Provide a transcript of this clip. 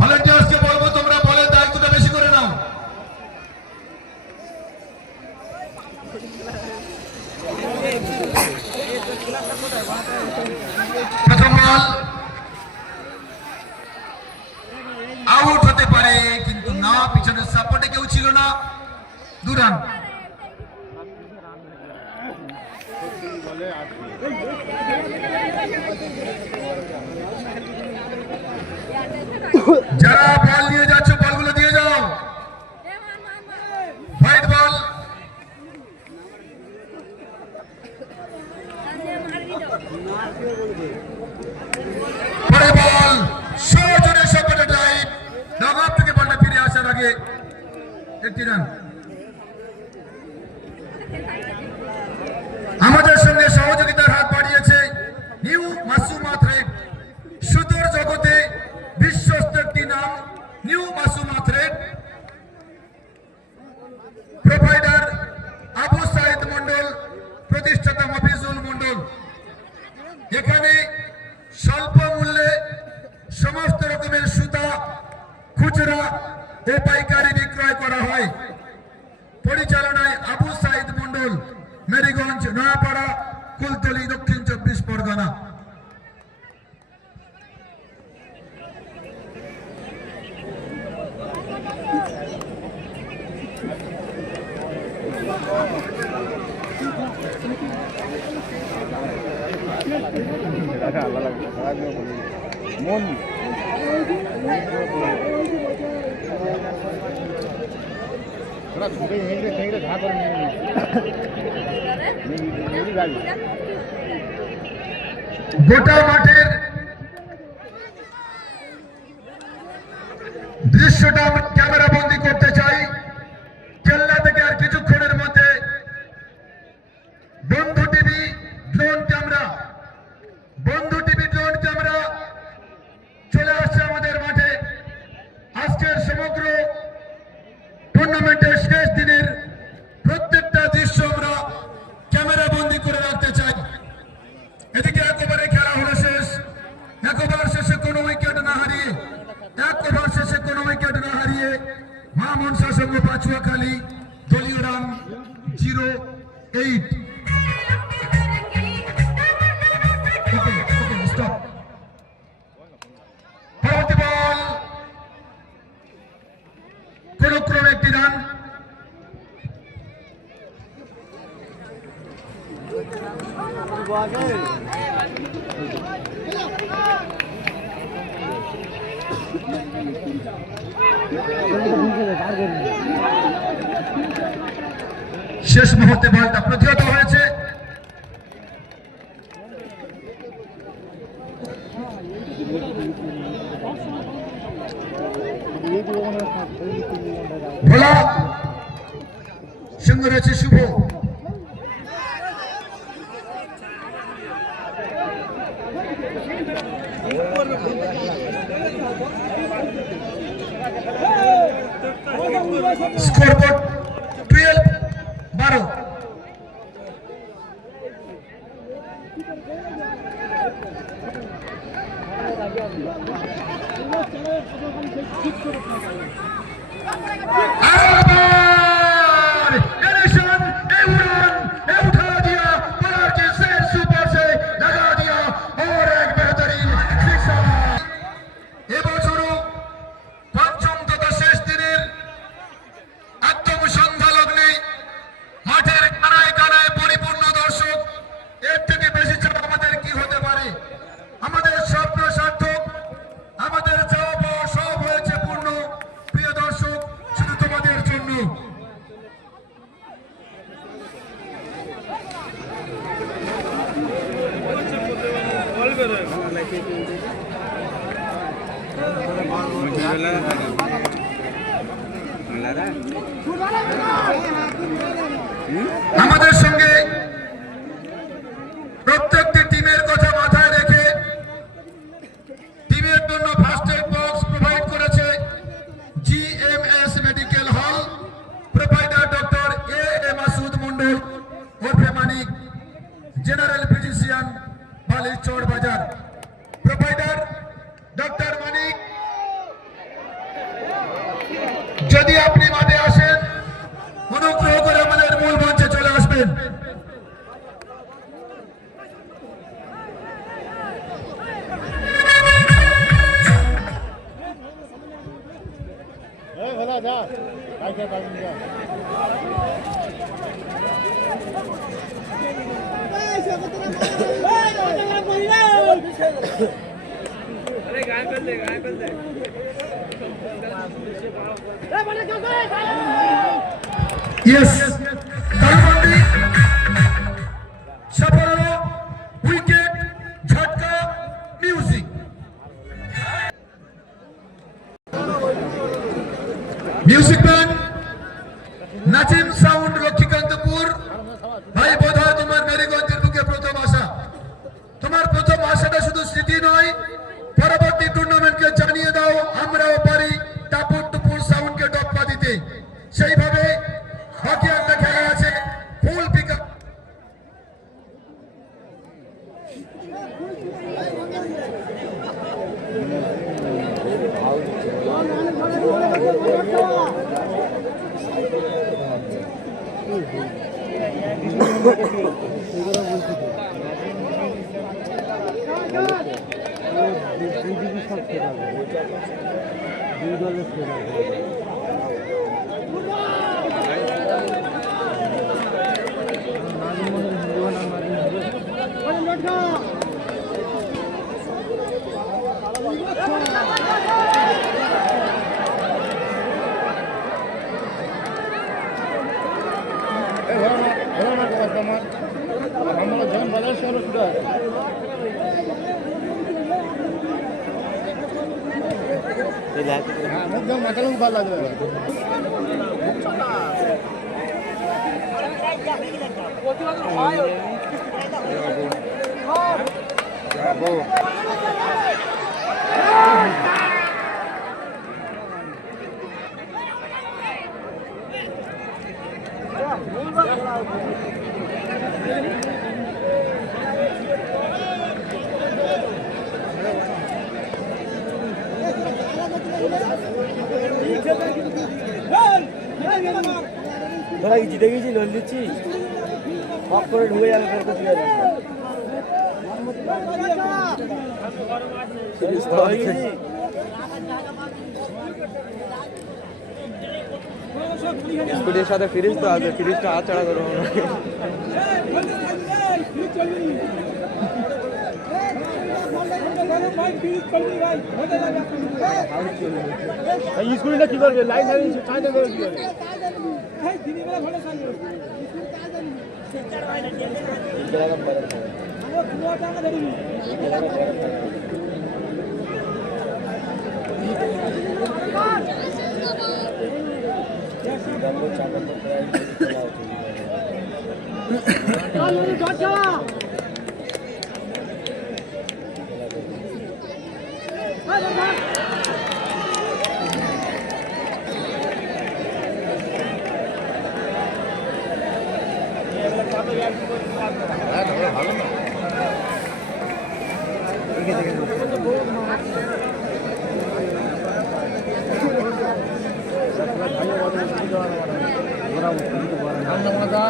ভলেন্টিয়ার্সকে বলবো তোমরা বলের দায়িত্বটা বেশি করে নাও। প্রথম বল আউট হতে পারে, কিন্তু না, পিছনের সাপোর্টে কেউ ছিল না। 2 রান। যারা বল নিয়ে যাচ্ছ বলগুলো দিয়ে যাও। White ball. পরে বল সজোরে সপোর্টে ড্রাইভ, নগদ থেকে বলটা ফিরে আসার আগে 1 রান। আমাদের সঙ্গে সহযোগিতার হাত বাড়িয়েছে নিউ মাসুমা থ্রেড। সুদূর জগতে বিশ্বস্ত একটি নাম new Masuma thread. Provider Abu Saeed Mondal, প্রতিষ্ঠাতা মফিজুল মন্ডল। এখানে স্বল্প মূল্যে সমস্ত রকমের সুতা খুচরা ও পাইকারি বিক্রয় করা হয়। পরিচালনায় আবু সাইদ মন্ডল, মেরিগঞ্জ, নয়াপাড়া, কুলতলি, দক্ষিণ 24 পরগনা। মন গোটা মাঠের দৃশ্যটা আমরা ক্যামেরা বন্দী করতে চাই। কেল্লা থেকে আর কিছুক্ষণের মধ্যে বন্ধু টিভি ড্রোন ক্যামেরা চলে আসছে আমাদের মাঠে। আজকের সমগ্র টুর্নামেন্টের শেষ দিনের প্রত্যেকটা দৃশ্য আমরা ক্যামেরা বন্দী করে রাখতে চাই। এদিকে একেবারে খেলা হলো শেষ। এক ওভার শেষে কোনো উইকেট না হারিয়ে মা মনসা সঙ্গ পাচুয়াখালী দলীয় রান 0-8। পরবর্তী বল কোন ক্রমে 1 রান। শেষ মুহূর্তে বলটা প্রতিহত হয়েছে। ভোলা সঙ্গে রয়েছে শুভ। স্কোরবোর্ড 12-12। আমাদের সঙ্গে প্রত্যেকটি টিমের কথা মাথায় রেখে টিমের জন্য ফার্স্ট এড বক্স প্রোভাইড করেছে জিএমএস মেডিকেল হল। আসবেন। Yes, তালুবন্দি সফল হলো, উইকেট, ঝটকা, music. Music man Nazim sound Lakshmikantapur. ভাই বোধহয় তোমার মেরিগঞ্জের বুকে প্রথম আসা। তোমার প্রথম আশাটা শুধু স্মৃতি নয়, পরবর্তী টুর্নামেন্টকে জানিয়ে দাও আমরাও পারি টাপুর টুপুর সাউন্ডকে টপ্পা দিতে। সেইভাবে বাকি একটা খেলা আছে ফুল পিক আপ। ভালো লাগবে। তোরা কি জিতে গেছি লোন দিচ্ছি হক করে ঢুকে যাবে ফের তো দিয়ে স্কুটির সাথে ফ্রিজ তো আছে, ফ্রিজটা আছাড়া করবো স্কুলটা কি করবে? লাইন চাইতে করবে কি করবে? ভালো